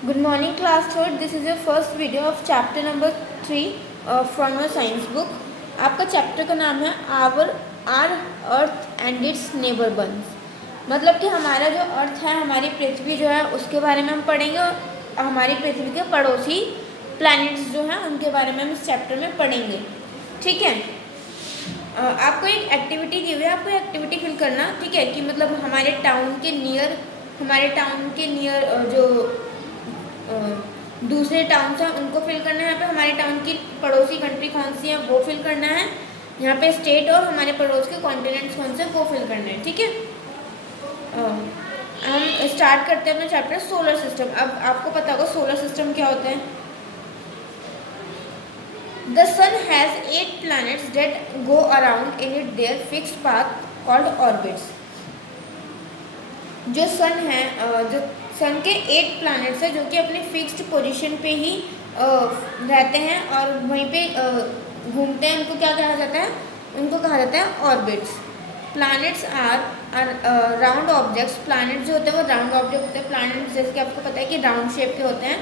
Good morning, class third. This is your first video of chapter number 3 from your science book. आपका chapter का नाम है our our earth and its neighbours. मतलब कि हमारा जो अर्थ है, हमारी पृथ्वी जो है, उसके बारे में हम पढ़ेंगे और हमारी पृथ्वी के पड़ोसी प्लैनेट्स जो हैं उनके बारे में हम इस चैप्टर में पढ़ेंगे। ठीक है। आपको एक एक्टिविटी दी हुई है, आपको एक्टिविटी फिल करना। ठीक है, कि मतलब हमारे टाउन के नियर जो दूसरे टाउन्स हैं उनको फिल करना है। यहाँ पे हमारे टाउन की पड़ोसी कंट्री कौन सी है वो फिल करना है। यहाँ पे स्टेट और हमारे पड़ोस के कॉन्टिनेंट्स कौन से वो फिल करना है। ठीक है। हम स्टार्ट करते हैं अपना चैप्टर सोलर सिस्टम। अब आपको पता होगा सोलर सिस्टम क्या होता है। The sun has 8 planets that go around in it their fixed path called orbits। जो सन है, जो सन के 8 प्लैनेट्स हैं जो कि अपने फिक्स्ड पोजीशन पे ही रहते हैं और वहीं पे घूमते हैं। उनको क्या कहा जाता है? उनको कहा जाता है orbits. Planets are round objects. Planet जो होते हैं वो राउंड ऑब्जेक्ट होते हैं। प्लैनेट्स जैसे कि आपको पता है कि राउंड शेप के होते हैं।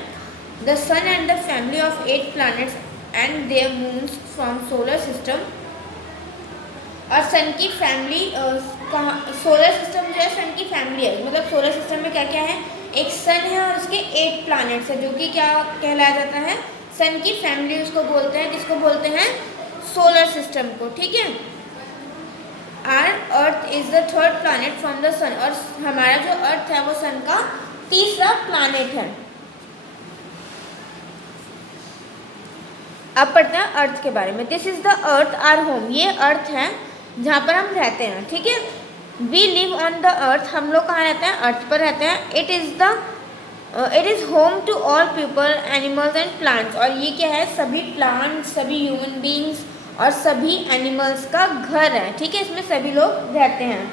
The sun and the family of 8 planets and their moons from solar system. और सन की फैमिली सोलर सिस्टम जो है सन की फैमिली है। मतलब सोलर सिस्टम में क्या क्या है? एक सन है और उसके 8 प्लैनेट्स है जो कि क्या कहलाया जाता है? सन की फैमिली उसको बोलते हैं। किसको बोलते हैं? सोलर सिस्टम को। ठीक है। Our earth is the third planet from the sun. और हमारा जो अर्थ है वो सन का तीसरा प्लैनेट है। अब पढ़ते हैं अर्थ के बारे में। This is the earth our home. ये अर्थ है जहाँ पर हम रहते हैं। ठीक है। We live on the earth. हम लोग कहाँ रहते हैं? अर्थ पर रहते हैं। It is home to all people animals and plants. और ये क्या है? सभी प्लांट्स, सभी ह्यूमन बींग्स और सभी एनिमल्स का घर है। ठीक है। इसमें सभी लोग रहते हैं।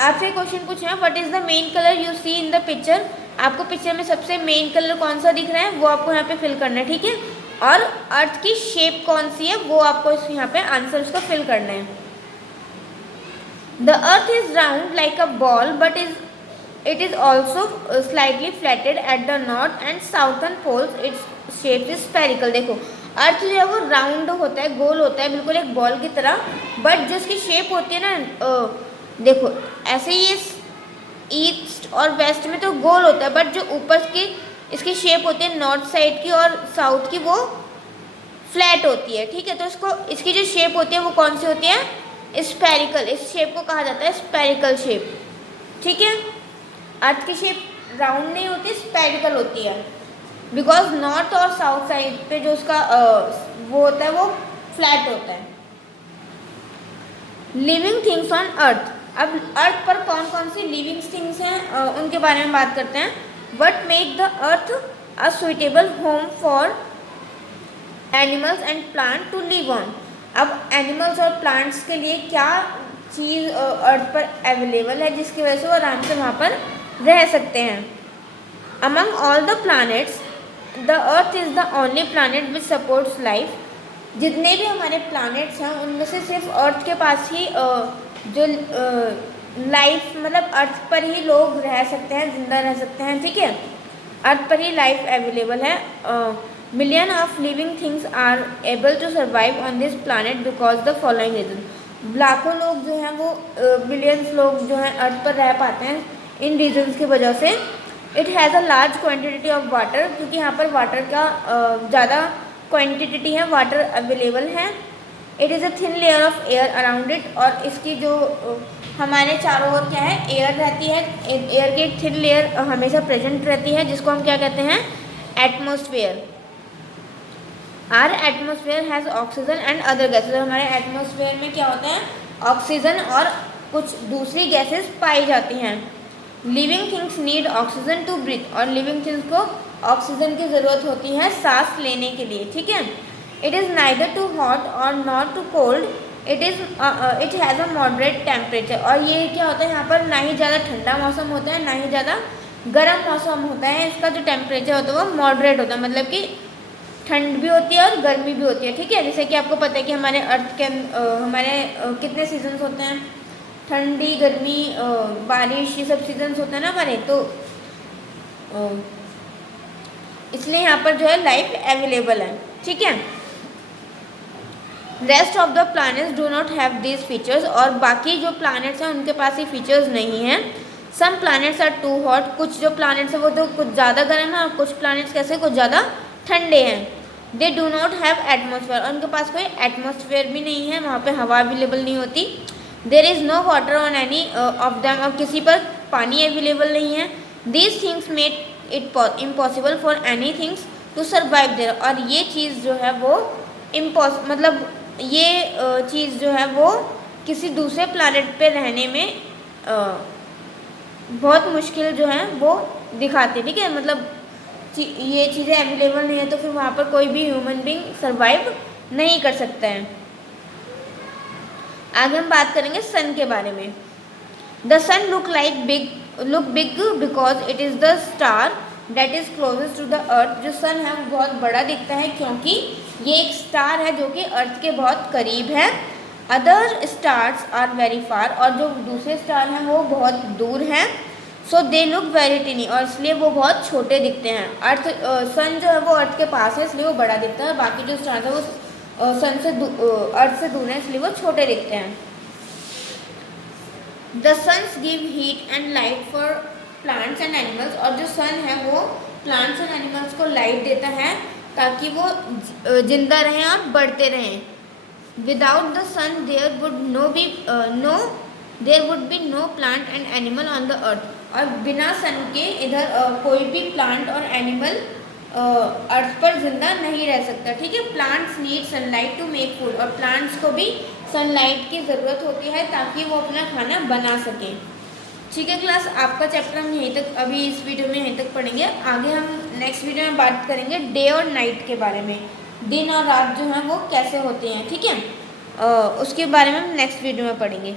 आपसे क्वेश्चन पूछे हैं, what is the main colour you see in the picture. आपको पिक्चर में सबसे मेन कलर कौन सा दिख रहा है वो आपको यहाँ पे फिल करना है। ठीक है। और अर्थ की शेप कौन सी है वो आपको यहाँ पे आंसर उसका फिल करना है। The earth is round like a ball but it is also slightly flatted at the north and southern poles. Its shape is spherical. देखो, अर्थ जो है वो राउंड होता है, गोल होता है, बिल्कुल एक बॉल की तरह। बट जो उसकी शेप होती है ना, देखो ऐसे ही ईस्ट और वेस्ट में तो गोल होता है, बट जो ऊपर की इसकी शेप होती है नॉर्थ साइड की और साउथ की वो फ्लैट होती है। ठीक है। तो इसकी जो शेप होती है वो कौन सी होती है? स्पेरिकल। इस शेप को कहा जाता है स्पेरिकल शेप। ठीक है। अर्थ की शेप राउंड नहीं होती, स्पेरिकल होती है। बिकॉज नॉर्थ और साउथ साइड पे जो उसका वो होता है वो फ्लैट होता है। Living things on earth. अब अर्थ पर कौन कौन सी लिविंग थिंग्स हैं उनके बारे में बात करते हैं। What make the earth a suitable home for animals and plant to live on. अब एनिमल्स और प्लांट्स के लिए क्या चीज़ अर्थ पर अवेलेबल है जिसकी वजह से वो आराम से वहाँ पर रह सकते हैं। Among all the planets the earth is the only planet which supports life. जितने भी हमारे प्लैनेट्स हैं उनमें से सिर्फ अर्थ के पास ही जो लाइफ, मतलब अर्थ पर ही लोग रह सकते हैं, जिंदा रह सकते हैं। ठीक है। अर्थ पर ही लाइफ अवेलेबल है। Million of living things are able to survive on this planet because the following reason. लाखों लोग जो हैं वो बिलियंस लोग जो हैं अर्थ पर रह पाते हैं इन रीजन्स की वजह से। It has a large quantity of water. क्योंकि यहाँ पर वाटर का ज़्यादा क्वान्टिटी है, वाटर अवेलेबल है। It is a thin layer of air around it. और इसकी जो हमारे चारों ओर क्या है? एयर रहती है। एयर की एक थिन लेयर हमेशा प्रेजेंट रहती है जिसको हम क्या कहते हैं? Atmosphere. Our atmosphere has oxygen and other gases. हमारे एटमॉस्फेयर में क्या होता है? ऑक्सीजन और कुछ दूसरी गैसेस पाई जाती हैं। Living things need oxygen to breathe. और लिविंग थिंग्स को ऑक्सीजन की ज़रूरत होती है सांस लेने के लिए। ठीक है। It is neither too hot और not too cold. It has a moderate temperature. और ये क्या होता है? यहाँ पर ना ही ज़्यादा ठंडा मौसम होता है ना ही ज़्यादा गर्म मौसम होता है। इसका जो टेम्परेचर होता है वो मॉडरेट होता है, मतलब कि ठंड भी होती है और गर्मी भी होती है। ठीक है। जैसे कि आपको पता है कि हमारे अर्थ के कितने सीजन्स होते हैं? ठंडी, गर्मी, बारिश, ये सब सीजन्स होते हैं ना हमारे। तो इसलिए यहाँ पर जो है लाइफ अवेलेबल है, ठीक है। Rest of the planets do not have these features, और बाकी जो प्लैनेट्स हैं उनके पास ये फीचर्स नहीं हैं। सम प्लैनेट्स आर टू हॉट, कुछ जो प्लैनेट्स हैं वो तो कुछ ज़्यादा गर्म है और कुछ प्लैनेट्स कैसे कुछ ज़्यादा ठंडे हैं। They do not have atmosphere, और उनके पास कोई एटमॉस्फेयर भी नहीं है, वहाँ पे हवा अवेलेबल नहीं होती। There is no water on any of them, और किसी पर पानी अवेलेबल नहीं है। These things made it impossible for any things to survive there, और ये चीज़ जो है वो मतलब ये चीज़ जो है वो किसी दूसरे प्लैनेट पे रहने में बहुत मुश्किल जो है वो दिखाती है, ठीक है। मतलब ये चीज़ें अवेलेबल नहीं है तो फिर वहाँ पर कोई भी ह्यूमन बीइंग सर्वाइव नहीं कर सकता है। आगे हम बात करेंगे सन के बारे में। The sun look big because it is the star that is closest to the earth. जो सन है वो बहुत बड़ा दिखता है क्योंकि ये एक स्टार है जो कि अर्थ के बहुत करीब है। Other stars are very far, और जो दूसरे स्टार हैं वो बहुत दूर हैं। सो दे लुक वेरी टिनी, और इसलिए वो बहुत छोटे दिखते हैं। सन जो है वो अर्थ के पास है इसलिए वो बड़ा दिखता है, बाकी जो स्टार्स है वो अर्थ से दूर है इसलिए वो छोटे दिखते हैं। The suns give heat and light for plants and animals, और जो सन है वो प्लांट्स एंड एनिमल्स को लाइट देता है ताकि वो जिंदा रहें और बढ़ते रहें। Without the sun there would be no plant and animal on the earth, और बिना सन के इधर कोई भी प्लांट और एनिमल अर्थ पर जिंदा नहीं रह सकता, ठीक है। Plants need sunlight to make food, और प्लांट्स को भी सनलाइट की ज़रूरत होती है ताकि वो अपना खाना बना सकें, ठीक है। क्लास आपका चैप्टर हम यहीं तक अभी इस वीडियो में यहीं तक पढ़ेंगे। आगे हम नेक्स्ट वीडियो में बात करेंगे डे और नाइट के बारे में, दिन और रात जो हैं वो कैसे होते हैं, ठीक है। उसके बारे में हम नेक्स्ट वीडियो में पढ़ेंगे।